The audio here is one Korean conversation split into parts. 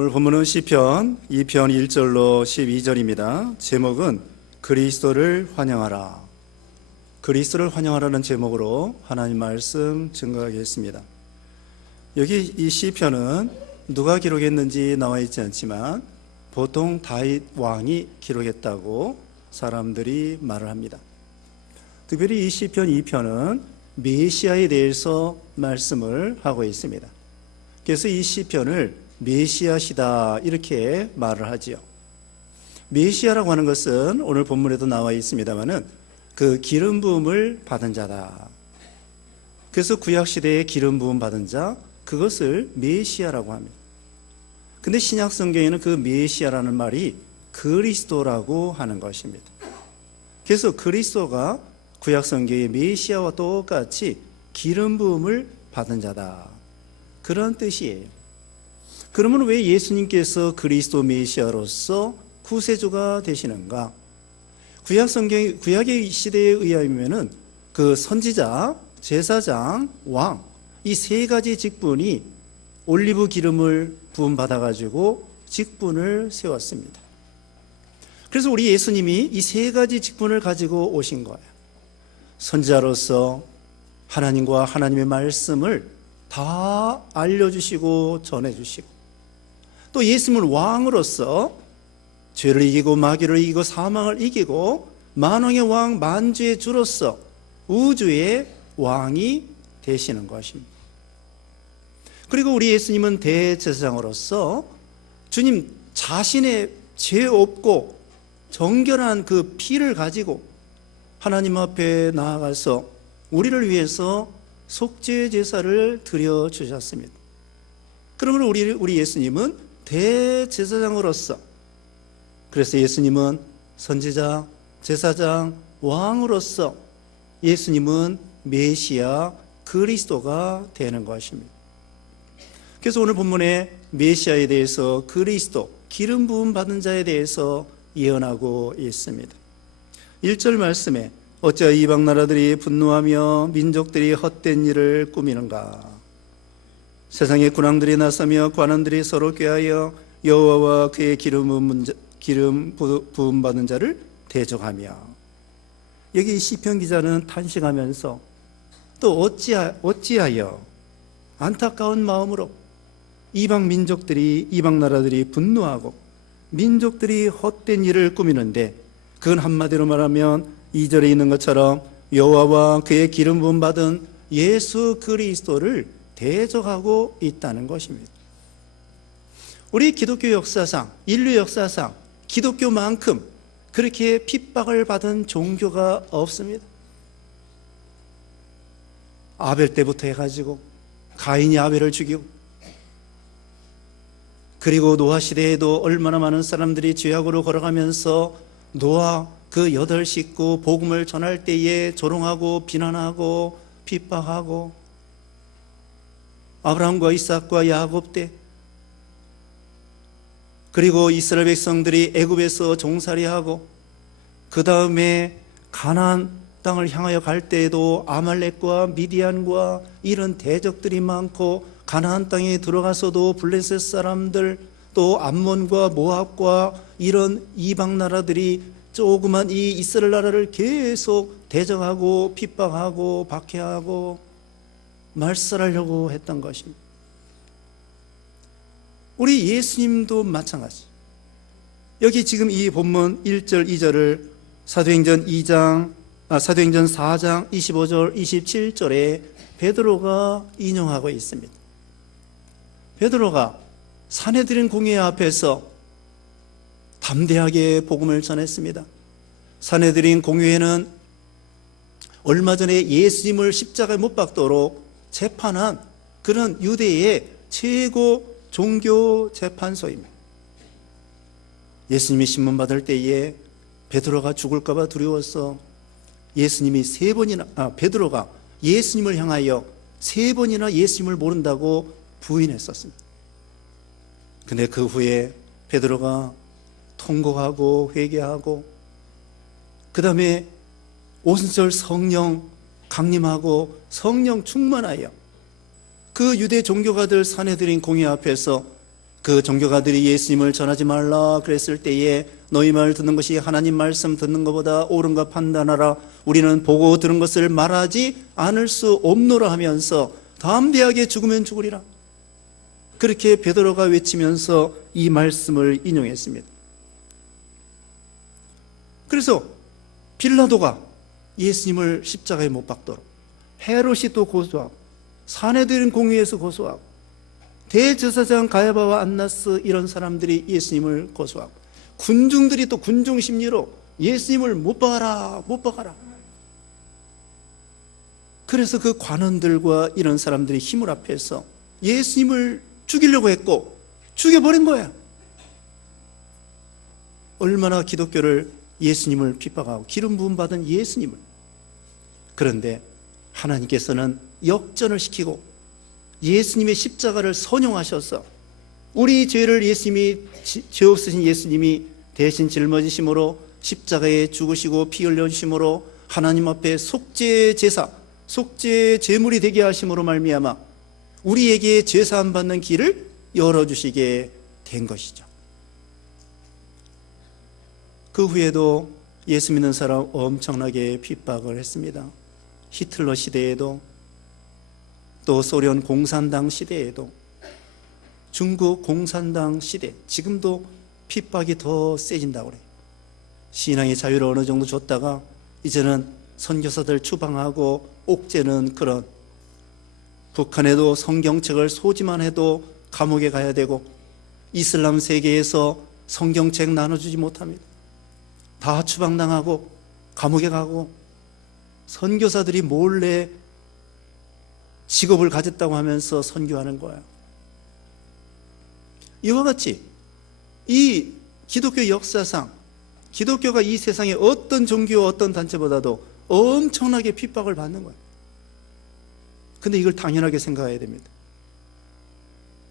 오늘 본문은 시편 2편 1절로 12절입니다. 제목은 그리스도를 환영하라. 그리스도를 환영하라는 제목으로 하나님 말씀 증거하겠습니다. 여기 이 시편은 누가 기록했는지 나와 있지 않지만 보통 다윗 왕이 기록했다고 사람들이 말을 합니다. 특별히 이 시편 2편은 메시아에 대해서 말씀을 하고 있습니다. 그래서 이 시편을 메시아시다 이렇게 말을 하지요. 메시아라고 하는 것은 오늘 본문에도 나와 있습니다만은 그 기름 부음을 받은 자다. 그래서 구약 시대에 기름 부음 받은 자, 그것을 메시아라고 합니다. 근데 신약 성경에는 그 메시아라는 말이 그리스도라고 하는 것입니다. 그래서 그리스도가 구약 성경의 메시아와 똑같이 기름 부음을 받은 자다, 그런 뜻이에요. 그러면 왜 예수님께서 그리스도 메시아로서 구세주가 되시는가? 구약의 시대에 의하면은 그 선지자, 제사장, 왕, 이 세 가지 직분이 올리브 기름을 부음받아가지고 직분을 세웠습니다. 그래서 우리 예수님이 이 세 가지 직분을 가지고 오신 거예요. 선지자로서 하나님과 하나님의 말씀을 다 알려주시고 전해주시고, 또 예수님은 왕으로서 죄를 이기고 마귀를 이기고 사망을 이기고 만왕의 왕 만주의 주로서 우주의 왕이 되시는 것입니다. 그리고 우리 예수님은 대제사장으로서 주님 자신의 죄 없고 정결한 그 피를 가지고 하나님 앞에 나아가서 우리를 위해서 속죄 제사를 드려주셨습니다. 그러므로 우리 예수님은 대제사장으로서, 그래서 예수님은 선지자, 제사장, 왕으로서 예수님은 메시아 그리스도가 되는 것입니다. 그래서 오늘 본문에 메시아에 대해서 그리스도, 기름 부음 받은 자에 대해서 예언하고 있습니다. 1절 말씀에 어찌하여 이방 나라들이 분노하며 민족들이 헛된 일을 꾸미는가? 세상의 군왕들이 나서며 관원들이 서로 꾀하여 여호와와 그의 기름 부음 받은 자를 대적하며. 여기 시편 기자는 탄식하면서 또 어찌하여 안타까운 마음으로 이방 나라들이 분노하고 민족들이 헛된 일을 꾸미는데, 그건 한마디로 말하면 2절에 있는 것처럼 여호와와 그의 기름 부음 받은 예수 그리스도를 대적하고 있다는 것입니다. 우리 기독교 역사상, 인류 역사상 기독교만큼 그렇게 핍박을 받은 종교가 없습니다. 아벨 때부터 해가지고 가인이 아벨을 죽이고, 그리고 노아 시대에도 얼마나 많은 사람들이 죄악으로 걸어가면서 노아 그 8 식구 복음을 전할 때에 조롱하고 비난하고 핍박하고, 아브라함과 이삭과 야곱 때, 그리고 이스라엘 백성들이 애굽에서 종살이하고 그 다음에 가나안 땅을 향하여 갈 때에도 아말렉과 미디안과 이런 대적들이 많고, 가나안 땅에 들어가서도 블레셋 사람들, 또 암몬과 모압과 이런 이방 나라들이 조그만 이 이스라엘 나라를 계속 대적하고 핍박하고 박해하고 말살하려고 했던 것입니다. 우리 예수님도 마찬가지. 여기 지금 이 본문 1절 2절을 사도행전 4장 25절 27절에 베드로가 인용하고 있습니다. 베드로가 산헤드린 공회 앞에서 담대하게 복음을 전했습니다. 산헤드린 공회에는 얼마 전에 예수님을 십자가에 못 박도록 재판한 그런 유대의 최고 종교 재판소입니다. 예수님이 신문받을 때에 베드로가 죽을까 봐 두려워서 베드로가 예수님을 향하여 3번이나 예수님을 모른다고 부인했었습니다. 근데 그 후에 베드로가 통곡하고 회개하고, 그 다음에 오순절 성령 강림하고 성령 충만하여 그 유대 종교가들 산헤드린 공회 앞에서 그 종교가들이 예수님을 전하지 말라 그랬을 때에 너희 말 듣는 것이 하나님 말씀 듣는 것보다 옳은가 판단하라. 우리는 보고 들은 것을 말하지 않을 수 없노라 하면서 담대하게 죽으면 죽으리라. 그렇게 베드로가 외치면서 이 말씀을 인용했습니다. 그래서 빌라도가 예수님을 십자가에 못 박도록, 헤롯이 또 고소하고, 사내들은 공의에서 고소하고, 대제사장 가야바와 안나스 이런 사람들이 예수님을 고소하고, 군중들이 또 군중 심리로 예수님을 못 박아라 못 박아라. 그래서 그 관원들과 이런 사람들이 힘을 합해서 예수님을 죽이려고 했고 죽여버린 거야. 얼마나 기독교를, 예수님을 핍박하고 기름 부음 받은 예수님을. 그런데 하나님께서는 역전을 시키고 예수님의 십자가를 선용하셔서 우리 죄를 예수님이, 죄 없으신 예수님이 대신 짊어지심으로 십자가에 죽으시고 피 흘려주심으로 하나님 앞에 속죄 제사, 속죄 제물이 되게 하심으로 말미암아 우리에게 죄사함 받는 길을 열어주시게 된 것이죠. 그 후에도 예수 믿는 사람 엄청나게 핍박을 했습니다. 히틀러 시대에도, 또 소련 공산당 시대에도, 중국 공산당 시대, 지금도 핍박이 더 세진다고 그래요. 신앙의 자유를 어느 정도 줬다가 이제는 선교사들 추방하고 옥죄는 그런, 북한에도 성경책을 소지만 해도 감옥에 가야 되고, 이슬람 세계에서 성경책 나눠주지 못합니다. 다 추방당하고 감옥에 가고, 선교사들이 몰래 직업을 가졌다고 하면서 선교하는 거예요. 이와 같이 이 기독교 역사상 기독교가 이 세상의 어떤 종교와 어떤 단체보다도 엄청나게 핍박을 받는 거예요. 근데 이걸 당연하게 생각해야 됩니다.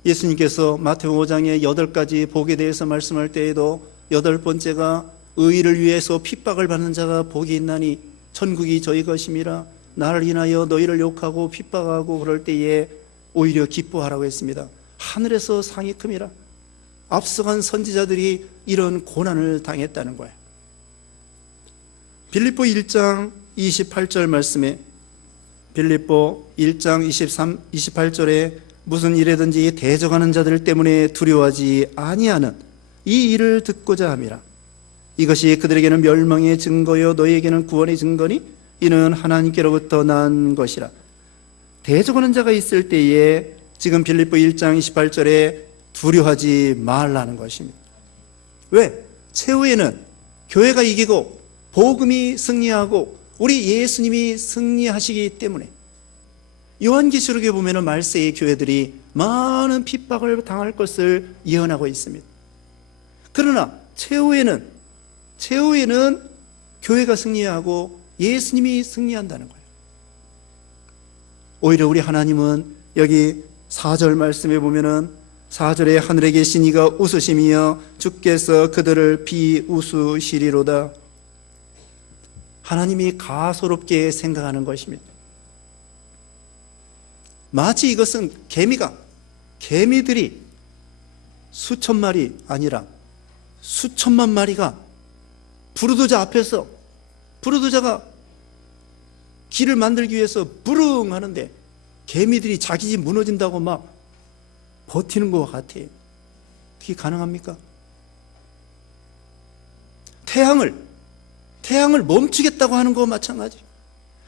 예수님께서 마태복음 5장의 8가지 복에 대해서 말씀할 때에도 8번째가 의를 위해서 핍박을 받는 자가 복이 있나니 천국이 저희 것임이라. 나를 인하여 너희를 욕하고 핍박하고 그럴 때에 오히려 기뻐하라고 했습니다. 하늘에서 상이 큼이라. 앞서간 선지자들이 이런 고난을 당했다는 거예요. 빌립보 1장 28절 말씀에, 빌립보 1장 28절에 무슨 일에든지 대적하는 자들 때문에 두려워하지 아니하는 이 일을 듣고자 함이라. 이것이 그들에게는 멸망의 증거요 너희에게는 구원의 증거니 이는 하나님께로부터 난 것이라. 대적하는 자가 있을 때에 지금 빌립보 1장 28절에 두려워하지 말라는 것입니다. 왜? 최후에는 교회가 이기고 복음이 승리하고 우리 예수님이 승리하시기 때문에. 요한계시록에 보면 말세의 교회들이 많은 핍박을 당할 것을 예언하고 있습니다. 그러나 최후에는 교회가 승리하고 예수님이 승리한다는 거예요. 오히려 우리 하나님은 여기 4절 말씀에 보면은 4절에 하늘에 계신 이가 웃으시며 주께서 그들을 비웃으시리로다. 하나님이 가소롭게 생각하는 것입니다. 마치 이것은 개미들이 수천 마리 아니라 수천만 마리가 부르도자 앞에서, 부르도자가 길을 만들기 위해서 부릉 하는데 개미들이 자기 집 무너진다고 막 버티는 것 같아요. 그게 가능합니까? 태양을 멈추겠다고 하는 것과 마찬가지.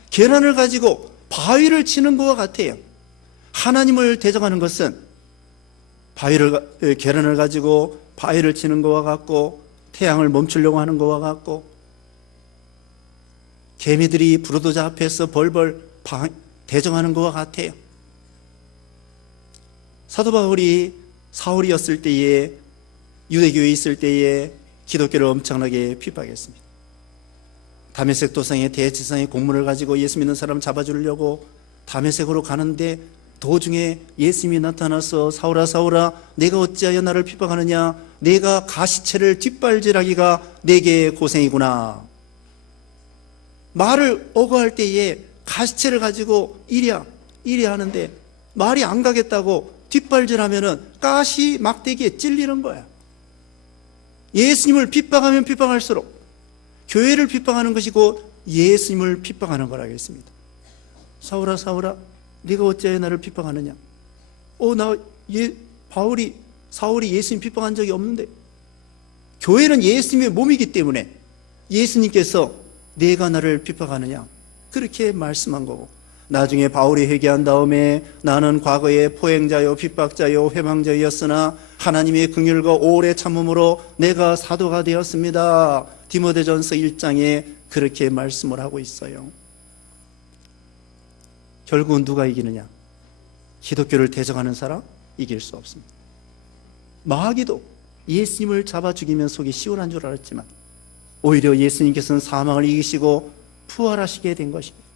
계란을 가지고 바위를 치는 것과 같아요. 하나님을 대적하는 것은 계란을 가지고 바위를 치는 것과 같고, 태양을 멈추려고 하는 것과 같고, 개미들이 부르도자 앞에서 벌벌 대적하는 것과 같아요. 사도 바울이 사울이었을 때에, 유대교에 있을 때에 기독교를 엄청나게 핍박했습니다. 다메섹 도상의 대제사장의 공문을 가지고 예수 믿는 사람을 잡아주려고 다메섹으로 가는데 도중에 예수님이 나타나서 사울아 사울아 내가 어찌하여 나를 핍박하느냐, 내가 가시체를 뒷발질하기가 내게 고생이구나. 말을 어거할 때에 가시체를 가지고 이랴 하는데 말이 안 가겠다고 뒷발질하면은 가시 막대기에 찔리는 거야. 예수님을 핍박하면 핍박할수록 교회를 핍박하는 것이고 예수님을 핍박하는 거라겠습니다. 사울아 사울아 네가 어찌하여 나를 핍박하느냐. 사울이 예수님 핍박한 적이 없는데. 교회는 예수님의 몸이기 때문에 예수님께서 내가 나를 핍박하느냐 그렇게 말씀한 거고, 나중에 바울이 회개한 다음에 나는 과거에 포행자요 핍박자요 회망자였으나 하나님의 긍휼과 오래 참음으로 내가 사도가 되었습니다. 디모데전서 1장에 그렇게 말씀을 하고 있어요. 결국은 누가 이기느냐? 기독교를 대적하는 사람? 이길 수 없습니다. 마귀도 예수님을 잡아 죽이면 속이 시원한 줄 알았지만 오히려 예수님께서는 사망을 이기시고 부활하시게 된 것입니다.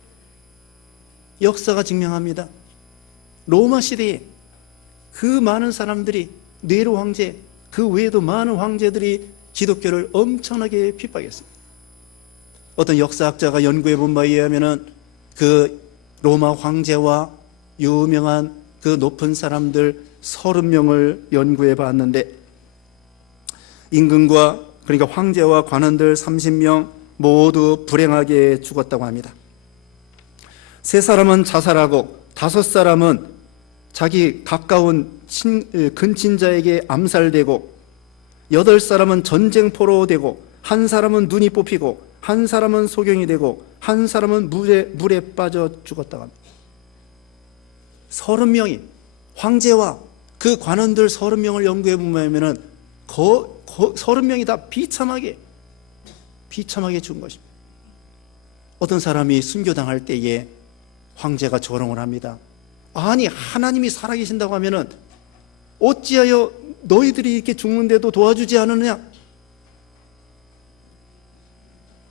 역사가 증명합니다. 로마 시대에 그 많은 사람들이, 네로 황제, 그 외에도 많은 황제들이 기독교를 엄청나게 핍박했습니다. 어떤 역사학자가 연구해 본 바에 의하면 그 로마 황제와 유명한 그 높은 사람들 30명을 연구해 봤는데, 임금과 그러니까 황제와 관원들 30명 모두 불행하게 죽었다고 합니다. 3사람은 자살하고 5사람은 자기 가까운 근친자에게 암살되고 8사람은 전쟁포로 되고 1사람은 눈이 뽑히고 1사람은 소경이 되고 1사람은 물에 빠져 죽었다고 합니다. 30명이 황제와 그 관원들 30명을 연구해 보면 30명이 다 비참하게 죽은 것입니다. 어떤 사람이 순교당할 때에 황제가 조롱을 합니다. 아니 하나님이 살아계신다고 하면은 어찌하여 너희들이 이렇게 죽는데도 도와주지 않느냐?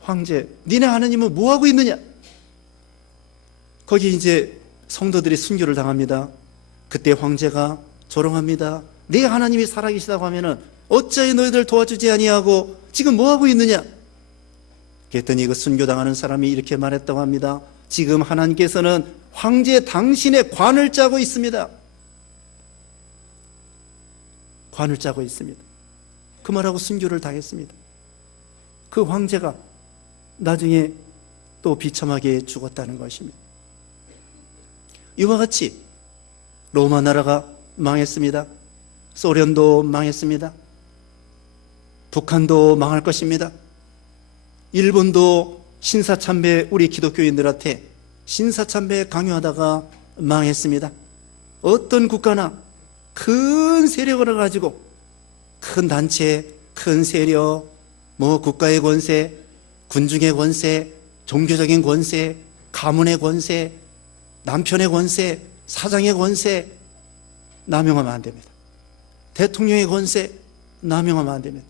황제, 니네 하나님은 뭐하고 있느냐? 거기 이제 성도들이 순교를 당합니다. 그때 황제가 조롱합니다. 내 하나님이 살아계시다고 하면은 어찌하여 너희들 도와주지 아니하고 지금 뭐하고 있느냐? 그랬더니 그 순교당하는 사람이 이렇게 말했다고 합니다. 지금 하나님께서는 황제 당신의 관을 짜고 있습니다. 관을 짜고 있습니다. 그 말하고 순교를 당했습니다. 그 황제가 나중에 또 비참하게 죽었다는 것입니다. 이와 같이 로마 나라가 망했습니다. 소련도 망했습니다. 북한도 망할 것입니다. 일본도 신사참배, 우리 기독교인들한테 신사참배 강요하다가 망했습니다. 어떤 국가나 큰 세력을 가지고 큰 단체, 큰 세력, 국가의 권세, 군중의 권세, 종교적인 권세, 가문의 권세, 남편의 권세, 사장의 권세 남용하면 안 됩니다. 대통령의 권세 남용하면 안 됩니다.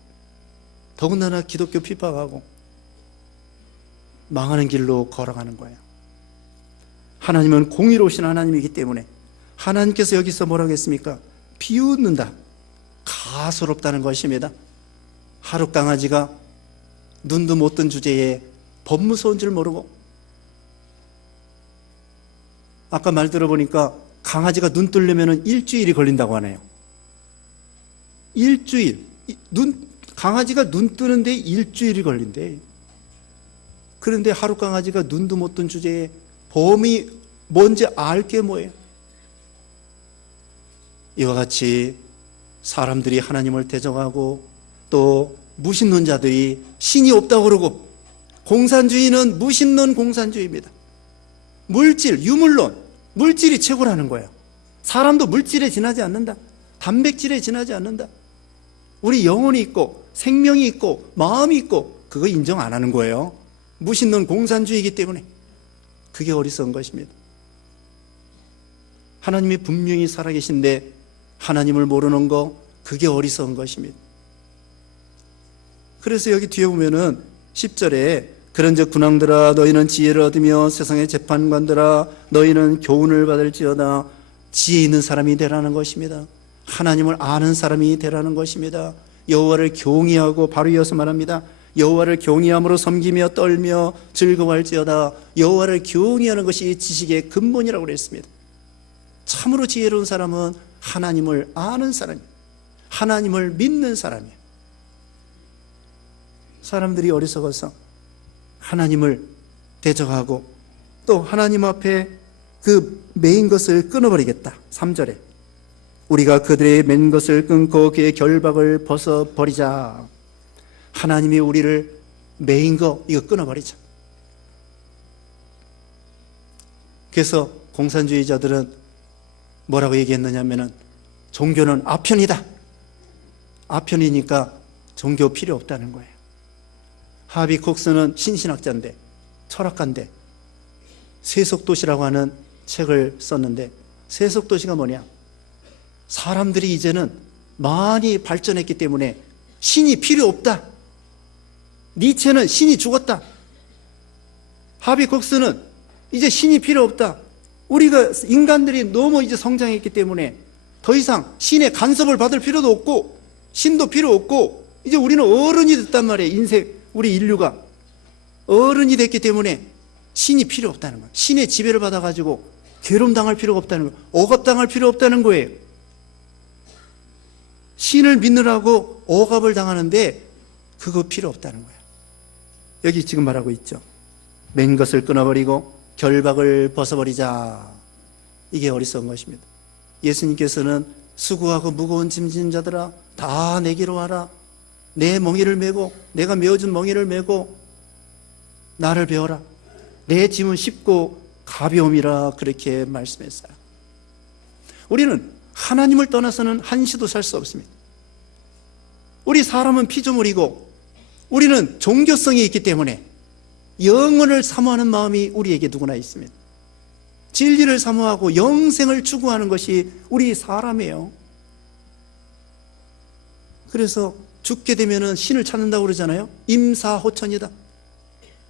더군다나 기독교 핍박하고 망하는 길로 걸어가는 거예요. 하나님은 공의로우신 하나님이기 때문에 하나님께서 여기서 뭐라고 했습니까? 비웃는다, 가소롭다는 것입니다. 하룻강아지가 눈도 못 뜬 주제에 법무서운 줄 모르고, 아까 말 들어보니까 강아지가 눈 뜨려면 일주일이 걸린다고 하네요. 일주일, 강아지가 눈 뜨는데 일주일이 걸린대. 그런데 하룻강아지가 눈도 못 뜬 주제에 범이 뭔지 알게 뭐예요? 이와 같이 사람들이 하나님을 대적하고 또 무신론자들이 신이 없다고 그러고, 공산주의는 무신론 공산주의입니다. 물질, 유물론, 물질이 최고라는 거예요. 사람도 물질에 지나지 않는다. 단백질에 지나지 않는다. 우리 영혼이 있고 생명이 있고 마음이 있고 그거 인정 안 하는 거예요. 무신론 공산주의이기 때문에. 그게 어리석은 것입니다. 하나님이 분명히 살아계신데 하나님을 모르는 거, 그게 어리석은 것입니다. 그래서 여기 뒤에 보면은 10절에 그런즉 군왕들아 너희는 지혜를 얻으며 세상의 재판관들아 너희는 교훈을 받을지어다. 지혜 있는 사람이 되라는 것입니다. 하나님을 아는 사람이 되라는 것입니다. 여호와를 경외하고, 바로 이어서 말합니다. 여호와를 경외함으로 섬기며 떨며 즐거워할지어다. 여호와를 경외하는 것이 지식의 근본이라고 그랬습니다. 참으로 지혜로운 사람은 하나님을 아는 사람이에요. 하나님을 믿는 사람이에요. 사람들이 어리석어서 하나님을 대적하고 또 하나님 앞에 그 매인 것을 끊어버리겠다. 3절에 우리가 그들의 맨 것을 끊고 그의 결박을 벗어버리자. 하나님이 우리를 매인 거 이거 끊어버리자. 그래서 공산주의자들은 뭐라고 얘기했느냐면은 종교는 아편이다. 아편이니까 종교 필요 없다는 거예요. 하비 콕스는 신신학자인데 철학가인데 세속도시라고 하는 책을 썼는데 세속도시가 뭐냐? 사람들이 이제는 많이 발전했기 때문에 신이 필요 없다. 니체는 신이 죽었다. 하비 콕스는 이제 신이 필요 없다. 우리가 인간들이 너무 이제 성장했기 때문에 더 이상 신의 간섭을 받을 필요도 없고 신도 필요 없고 이제 우리는 어른이 됐단 말이에요. 인생 우리 인류가 어른이 됐기 때문에 신이 필요 없다는 거예요. 신의 지배를 받아가지고 괴로움당할 필요가 없다는 거예요. 억압당할 필요 없다는 거예요. 신을 믿느라고 억압을 당하는데 그거 필요 없다는 거예요. 여기 지금 말하고 있죠. 맨 것을 끊어버리고 결박을 벗어버리자. 이게 어리석은 것입니다. 예수님께서는 수고하고 무거운 짐진 자들아 다 내게로 와라. 내 멍에를 메고 내가 메어준 멍에를 메고 나를 배워라. 내 짐은 쉽고 가벼움이라 그렇게 말씀했어요. 우리는 하나님을 떠나서는 한시도 살 수 없습니다. 우리 사람은 피조물이고 우리는 종교성이 있기 때문에 영혼을 사모하는 마음이 우리에게 누구나 있습니다. 진리를 사모하고 영생을 추구하는 것이 우리 사람이에요. 그래서 죽게 되면은 신을 찾는다고 그러잖아요. 임사호천이다.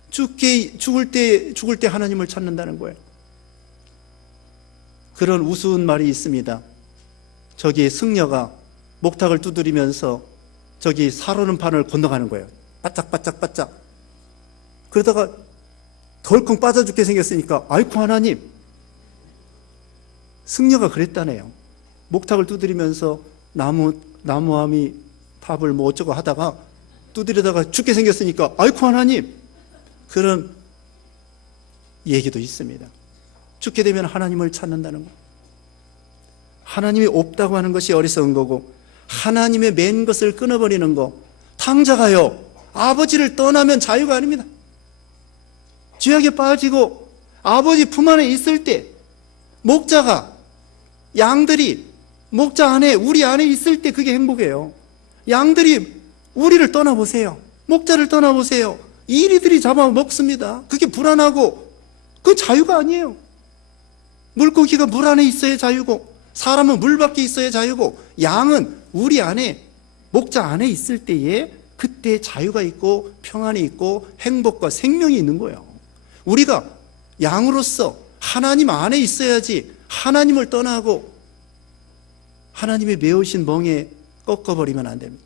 죽을 때 하나님을 찾는다는 거예요. 그런 우스운 말이 있습니다. 저기 승려가 목탁을 두드리면서 저기 사로는 판을 건너가는 거예요. 바짝바짝바짝. 그러다가 덜컹 빠져 죽게 생겼으니까 아이쿠 하나님. 승려가 그랬다네요. 목탁을 두드리면서 나무함이 탑을 뭐 어쩌고 하다가 두드리다가 죽게 생겼으니까 아이쿠 하나님. 그런 얘기도 있습니다. 죽게 되면 하나님을 찾는다는 거. 하나님이 없다고 하는 것이 어리석은 거고 하나님의 맨 것을 끊어버리는 거. 탕자가요 아버지를 떠나면 자유가 아닙니다. 죄악에 빠지고 아버지 품 안에 있을 때 목자가 양들이 목자 안에 우리 안에 있을 때 그게 행복이에요. 양들이 우리를 떠나보세요. 목자를 떠나보세요. 이리들이 잡아먹습니다. 그게 불안하고 그건 자유가 아니에요. 물고기가 물 안에 있어야 자유고 사람은 물 밖에 있어야 자유고 양은 우리 안에 목자 안에 있을 때에 그때 자유가 있고 평안이 있고 행복과 생명이 있는 거예요. 우리가 양으로서 하나님 안에 있어야지 하나님을 떠나고 하나님의 메우신 멍에 꺾어버리면 안 됩니다.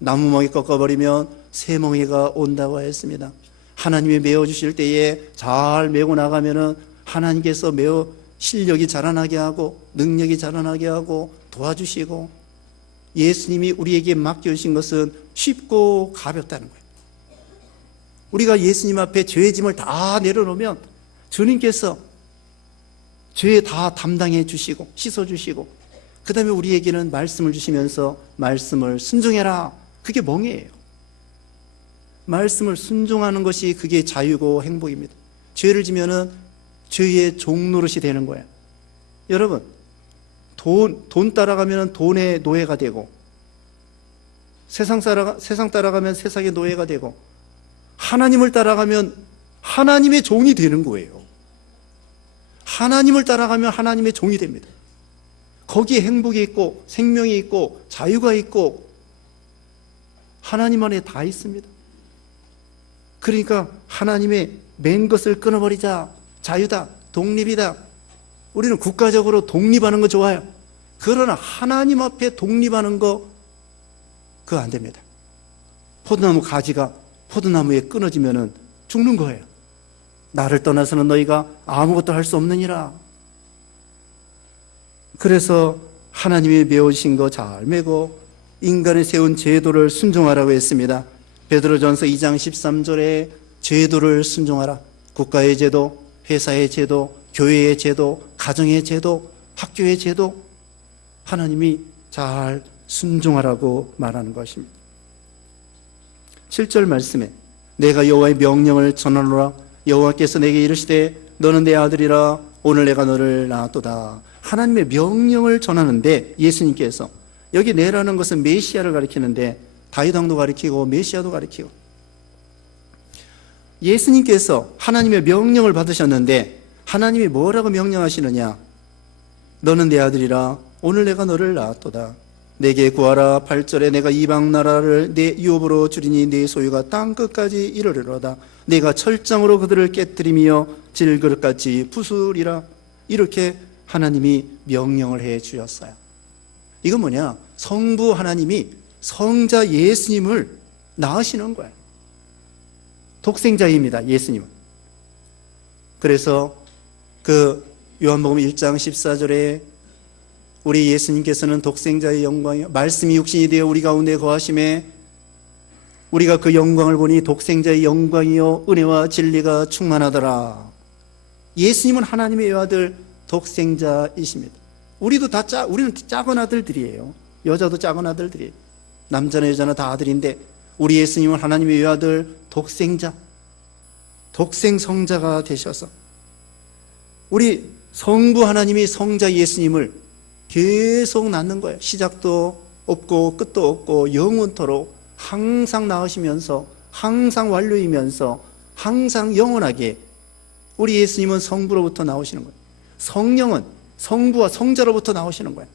나무 멍에 꺾어버리면 새 멍에가 온다고 했습니다. 하나님이 메워주실 때에 잘 메고 나가면은 하나님께서 메워 실력이 자라나게 하고 능력이 자라나게 하고 도와주시고 예수님이 우리에게 맡겨주신 것은 쉽고 가볍다는 거예요. 우리가 예수님 앞에 죄의 짐을 다 내려놓으면 주님께서 죄 다 담당해 주시고 씻어 주시고 그 다음에 우리에게는 말씀을 주시면서 말씀을 순종해라. 그게 멍이에요. 말씀을 순종하는 것이 그게 자유고 행복입니다. 죄를 지면은 죄의 종노릇이 되는 거예요. 여러분, 돈 따라가면 돈의 노예가 되고 세상 따라가면 세상의 노예가 되고 하나님을 따라가면 하나님의 종이 되는 거예요. 하나님을 따라가면 하나님의 종이 됩니다. 거기에 행복이 있고 생명이 있고 자유가 있고 하나님 안에 다 있습니다. 그러니까 하나님의 맨 것을 끊어버리자. 자유다. 독립이다. 우리는 국가적으로 독립하는 거 좋아요. 그러나 하나님 앞에 독립하는 거 그거 안 됩니다. 포도나무 가지가 포도나무에 끊어지면 죽는 거예요. 나를 떠나서는 너희가 아무것도 할 수 없느니라. 그래서 하나님이 메우신 거 잘 메고 인간이 세운 제도를 순종하라고 했습니다. 베드로전서 2장 13절에 제도를 순종하라. 국가의 제도, 회사의 제도, 교회의 제도, 가정의 제도, 학교의 제도, 하나님이 잘 순종하라고 말하는 것입니다. 7절 말씀에 내가 여호와의 명령을 전하노라. 여호와께서 내게 이르시되 너는 내 아들이라. 오늘 내가 너를 낳았도다. 하나님의 명령을 전하는데 예수님께서 여기 내라는 것은 메시아를 가리키는데 다윗 왕도 가리키고 메시아도 가리키고 예수님께서 하나님의 명령을 받으셨는데 하나님이 뭐라고 명령하시느냐? 너는 내 아들이라. 오늘 내가 너를 낳았도다. 내게 구하라. 8절에 내가 이방 나라를 내 유업으로 주리니 내 소유가 땅 끝까지 이르리로다. 내가 철장으로 그들을 깨뜨리며 질그릇같이 부수리라. 이렇게 하나님이 명령을 해 주셨어요. 이건 뭐냐? 성부 하나님이 성자 예수님을 낳으시는 거예요. 독생자입니다, 예수님은. 그래서 그 요한복음 1장 14절에 우리 예수님께서는 독생자의 영광이요 말씀이 육신이 되어 우리 가운데 거하심에 우리가 그 영광을 보니 독생자의 영광이요 은혜와 진리가 충만하더라. 예수님은 하나님의 아들 독생자이십니다. 우리는 작은 아들들이에요. 여자도 작은 아들들이에요. 남자나 여자나 다 아들인데 우리 예수님은 하나님의 외아들 독생자, 독생성자가 되셔서 우리 성부 하나님이 성자 예수님을 계속 낳는 거예요. 시작도 없고 끝도 없고 영원토록 항상 낳으시면서 항상 완료이면서 항상 영원하게 우리 예수님은 성부로부터 나오시는 거예요. 성령은 성부와 성자로부터 나오시는 거예요.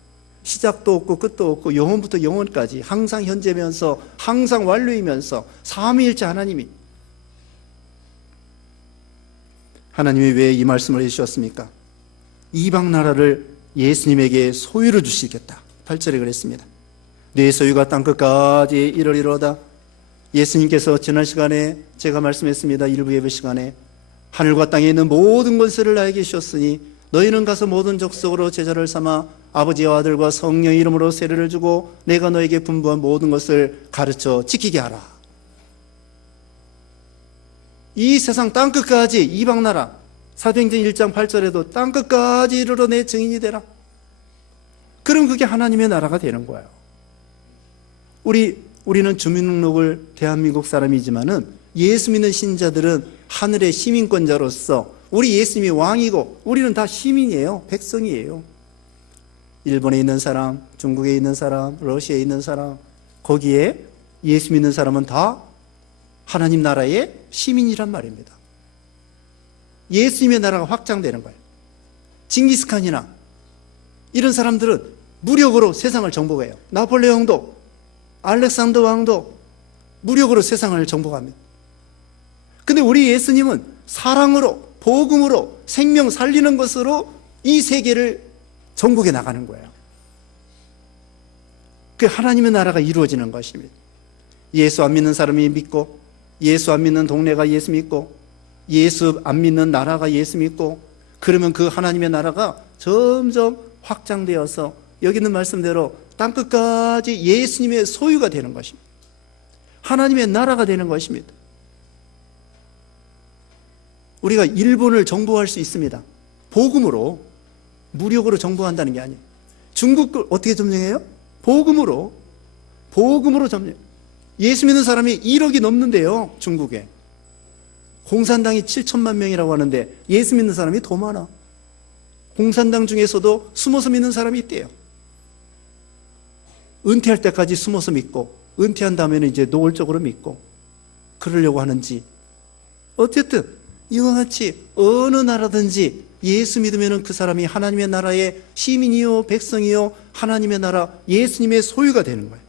시작도 없고 끝도 없고 영원부터 영원까지 항상 현재면서 항상 완료이면서 삼위일체 하나님이 왜 이 말씀을 해주셨습니까? 이방 나라를 예수님에게 소유로 주시겠다. 8절에 그랬습니다. 내 소유가 땅끝까지 이르리로다. 예수님께서 지난 시간에 제가 말씀했습니다. 일부 예배 시간에 하늘과 땅에 있는 모든 권세를 나에게 주셨으니 너희는 가서 모든 족속으로 제자를 삼아 아버지와 아들과 성령의 이름으로 세례를 주고 내가 너에게 분부한 모든 것을 가르쳐 지키게 하라. 이 세상 땅끝까지 이방나라 사도행전 1장 8절에도 땅끝까지 이르러 내 증인이 되라. 그럼 그게 하나님의 나라가 되는 거예요. 우리는 주민등록을 대한민국 사람이지만은 예수 믿는 신자들은 하늘의 시민권자로서 우리 예수님이 왕이고 우리는 다 시민이에요. 백성이에요. 일본에 있는 사람, 중국에 있는 사람, 러시아에 있는 사람, 거기에 예수 믿는 사람은 다 하나님 나라의 시민이란 말입니다. 예수님의 나라가 확장되는 거예요. 징기스칸이나 이런 사람들은 무력으로 세상을 정복해요. 나폴레옹도 알렉산더 왕도 무력으로 세상을 정복합니다. 근데 우리 예수님은 사랑으로 복음으로 생명 살리는 것으로 이 세계를 정복해 나가는 거예요. 그 하나님의 나라가 이루어지는 것입니다. 예수 안 믿는 사람이 믿고 예수 안 믿는 동네가 예수 믿고 예수 안 믿는 나라가 예수 믿고 그러면 그 하나님의 나라가 점점 확장되어서 여기 있는 말씀대로 땅끝까지 예수님의 소유가 되는 것입니다. 하나님의 나라가 되는 것입니다. 우리가 일본을 정복할 수 있습니다. 복음으로, 무력으로 정복한다는 게 아니에요. 중국을 어떻게 점령해요? 복음으로 점령. 예수 믿는 사람이 1억이 넘는데요, 중국에. 공산당이 7천만 명이라고 하는데 예수 믿는 사람이 더 많아. 공산당 중에서도 숨어서 믿는 사람이 있대요. 은퇴할 때까지 숨어서 믿고 은퇴한 다음에는 이제 노골적으로 믿고 그러려고 하는지, 어쨌든 이와 같이 어느 나라든지 예수 믿으면 그 사람이 하나님의 나라의 시민이요 백성이요 하나님의 나라 예수님의 소유가 되는 거예요.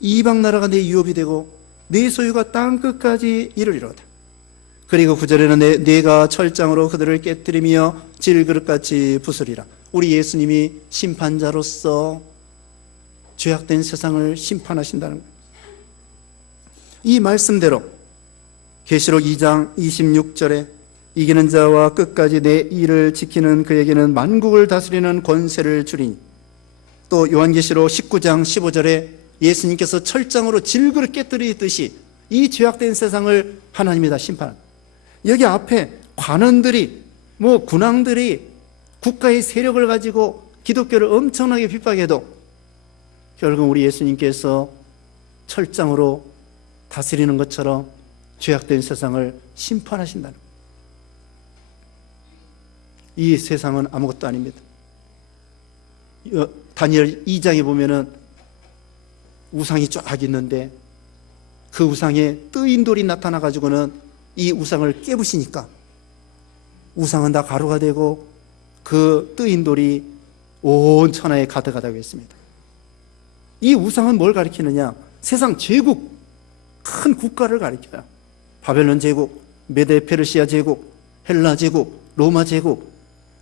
이방 나라가 내 유업이 되고 내 소유가 땅끝까지 이르리로다. 그리고 9절에는 내가 철장으로 그들을 깨뜨리며 질그릇같이 부수리라. 우리 예수님이 심판자로서 죄악된 세상을 심판하신다는 거예요. 이 말씀대로 계시록 2장 26절에 이기는 자와 끝까지 내 일을 지키는 그에게는 만국을 다스리는 권세를 주리니 또 요한계시록 19장 15절에 예수님께서 철장으로 질그릇 깨뜨리듯이 이 죄악된 세상을 하나님이 다 심판합니다. 여기 앞에 관원들이 군왕들이 국가의 세력을 가지고 기독교를 엄청나게 핍박해도 결국 우리 예수님께서 철장으로 다스리는 것처럼 죄악된 세상을 심판하신다는 거예요. 이 세상은 아무것도 아닙니다. 다니엘 2장에 보면은 우상이 쫙 있는데 그 우상에 뜨인 돌이 나타나 가지고는 이 우상을 깨부시니까 우상은 다 가루가 되고 그 뜨인 돌이 온 천하에 가득하다고 했습니다. 이 우상은 뭘 가리키느냐? 세상 제국, 큰 국가를 가리켜요. 바벨론 제국, 메데 페르시아 제국, 헬라 제국, 로마 제국,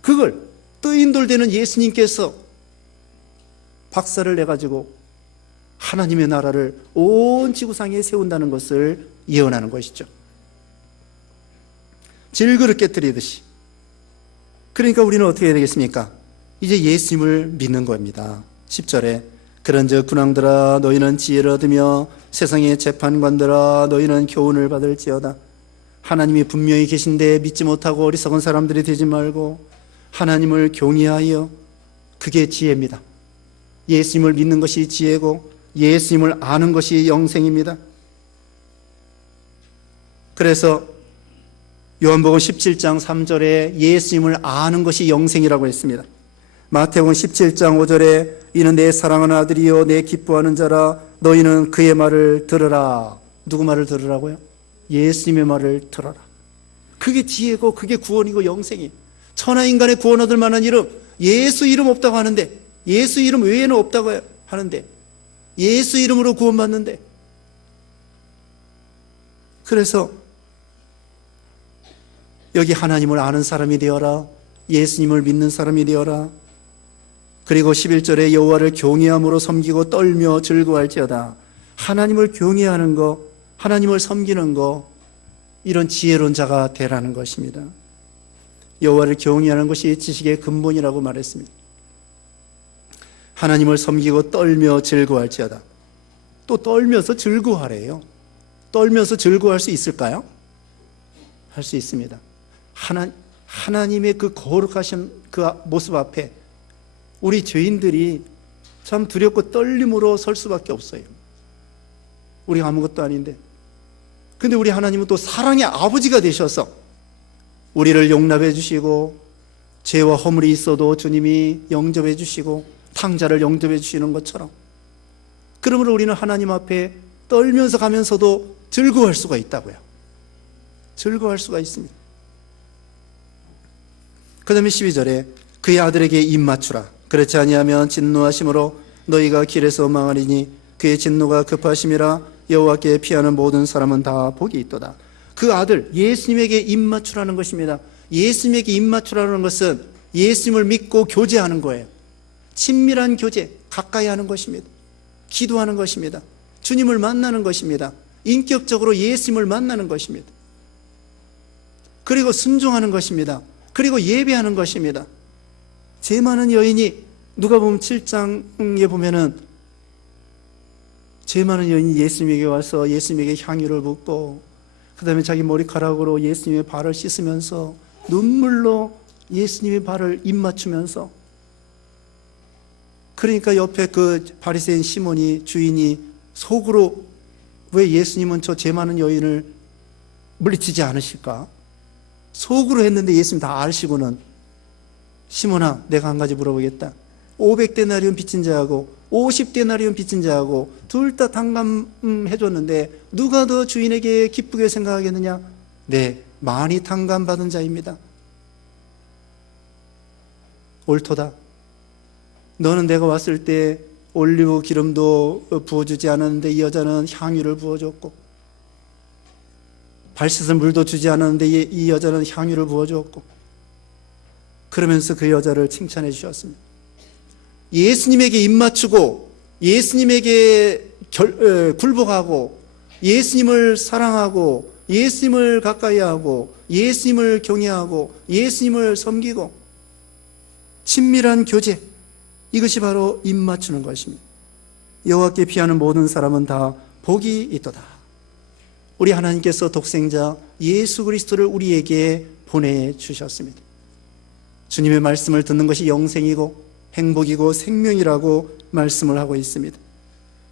그걸 뜨인 돌 되는 예수님께서 박살을 내가지고 하나님의 나라를 온 지구상에 세운다는 것을 예언하는 것이죠. 질그릇 깨뜨리듯이. 그러니까 우리는 어떻게 해야 되겠습니까? 이제 예수님을 믿는 겁니다. 10절에 그런즉 군왕들아 너희는 지혜를 얻으며 세상의 재판관들아 너희는 교훈을 받을지어다. 하나님이 분명히 계신데 믿지 못하고 어리석은 사람들이 되지 말고 하나님을 경외하여, 그게 지혜입니다. 예수님을 믿는 것이 지혜고 예수님을 아는 것이 영생입니다. 그래서 요한복음 17장 3절에 예수님을 아는 것이 영생이라고 했습니다. 마태복음 17장 5절에 이는 내 사랑하는 아들이요 내 기뻐하는 자라 너희는 그의 말을 들으라. 누구 말을 들으라고요? 예수님의 말을 들어라. 그게 지혜고 그게 구원이고 영생이. 천하인간의 구원 얻을 만한 이름, 예수 이름 없다고 하는데, 예수 이름 외에는 없다고 하는데, 예수 이름으로 구원받는데, 그래서 여기 하나님을 아는 사람이 되어라, 예수님을 믿는 사람이 되어라. 그리고 11절에 여호와를 경외함으로 섬기고 떨며 즐거워할지어다. 하나님을 경외하는 거, 하나님을 섬기는 거, 이런 지혜로운 자가 되라는 것입니다. 여호와를 경외하는 것이 지식의 근본이라고 말했습니다. 하나님을 섬기고 떨며 즐거워할지어다. 또 떨면서 즐거워하래요. 떨면서 즐거워할 수 있을까요? 할 수 있습니다. 하나님의 그 거룩하신 그 모습 앞에 우리 죄인들이 참 두렵고 떨림으로 설 수밖에 없어요. 우리가 아무것도 아닌데. 근데 우리 하나님은 또 사랑의 아버지가 되셔서 우리를 용납해 주시고, 죄와 허물이 있어도 주님이 영접해 주시고 탕자를 영접해 주시는 것처럼, 그러므로 우리는 하나님 앞에 떨면서 가면서도 즐거워할 수가 있다고요. 즐거워할 수가 있습니다. 그 다음에 12절에 그의 아들에게 입 맞추라. 그렇지 아니하면 진노하심으로 너희가 길에서 망하리니 그의 진노가 급하심이라. 여호와께 피하는 모든 사람은 다 복이 있도다. 그 아들 예수님에게 입 맞추라는 것입니다. 예수님에게 입 맞추라는 것은 예수님을 믿고 교제하는 거예요. 친밀한 교제, 가까이 하는 것입니다. 기도하는 것입니다. 주님을 만나는 것입니다. 인격적으로 예수님을 만나는 것입니다. 그리고 순종하는 것입니다. 그리고 예배하는 것입니다. 죄 많은 여인이, 누가복음 7장에 보면은 죄 많은 여인이 예수님에게 와서 예수님에게 향유를 붓고 그 다음에 자기 머리카락으로 예수님의 발을 씻으면서 눈물로 예수님의 발을 입맞추면서, 그러니까 옆에 그 바리새인 시몬이, 주인이 속으로 왜 예수님은 저 죄 많은 여인을 물리치지 않으실까? 속으로 했는데 예수님 다 아시고는, 시몬아 내가 한 가지 물어보겠다. 500데나리온 빚진 자하고 50데나리온 빚진 자하고 둘 다 탕감해줬는데 누가 더 주인에게 기쁘게 생각하겠느냐? 네, 많이 탕감받은 자입니다. 옳도다. 너는 내가 왔을 때 올리브 기름도 부어주지 않았는데 이 여자는 향유를 부어줬고, 발 씻을 물도 주지 않았는데 이 여자는 향유를 부어줬고, 그러면서 그 여자를 칭찬해 주셨습니다. 예수님에게 입맞추고 예수님에게 굴복하고 예수님을 사랑하고 예수님을 가까이 하고 예수님을 경외하고 예수님을 섬기고 친밀한 교제, 이것이 바로 입 맞추는 것입니다. 여호와께 피하는 모든 사람은 다 복이 있도다. 우리 하나님께서 독생자 예수 그리스도를 우리에게 보내주셨습니다. 주님의 말씀을 듣는 것이 영생이고 행복이고 생명이라고 말씀을 하고 있습니다.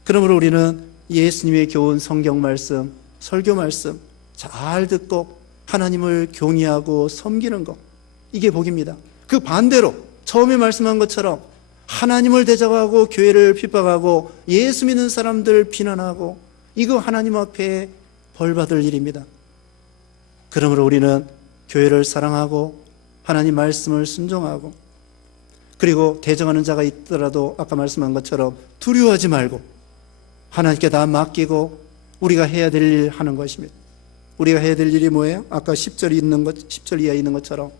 그러므로 우리는 예수님의 교훈, 성경 말씀, 설교 말씀 잘 듣고 하나님을 경외하고 섬기는 것, 이게 복입니다. 그 반대로 처음에 말씀한 것처럼 하나님을 대적하고 교회를 핍박하고 예수 믿는 사람들 비난하고, 이거 하나님 앞에 벌받을 일입니다. 그러므로 우리는 교회를 사랑하고 하나님 말씀을 순종하고, 그리고 대적하는 자가 있더라도 아까 말씀한 것처럼 두려워하지 말고 하나님께 다 맡기고 우리가 해야 될 일 하는 것입니다. 우리가 해야 될 일이 뭐예요? 아까 10절 이하에 있는 것처럼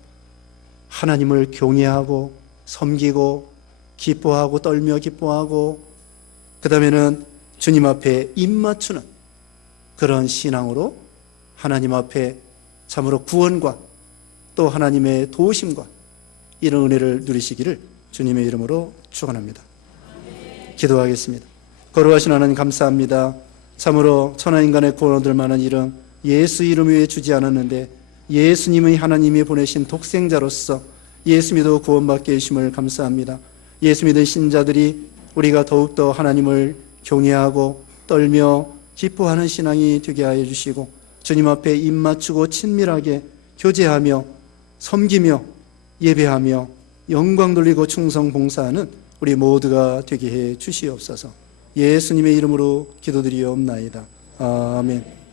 하나님을 경외하고 섬기고 기뻐하고 떨며 기뻐하고, 그 다음에는 주님 앞에 입 맞추는 그런 신앙으로 하나님 앞에 참으로 구원과 또 하나님의 도우심과 이런 은혜를 누리시기를 주님의 이름으로 축원합니다. 기도하겠습니다. 거룩하신 하나님 감사합니다. 참으로 천하인간의 구원 얻을 만한 이름 예수 이름 외에 주지 않았는데 예수님의 하나님이 보내신 독생자로서 예수 믿어 구원받게 해주심을 감사합니다. 예수 믿은 신자들이 우리가 더욱더 하나님을 경외하고 떨며 기뻐하는 신앙이 되게 하여 주시고, 주님 앞에 입 맞추고 친밀하게 교제하며 섬기며 예배하며 영광 돌리고 충성 봉사하는 우리 모두가 되게 해 주시옵소서. 예수님의 이름으로 기도드리옵나이다. 아멘.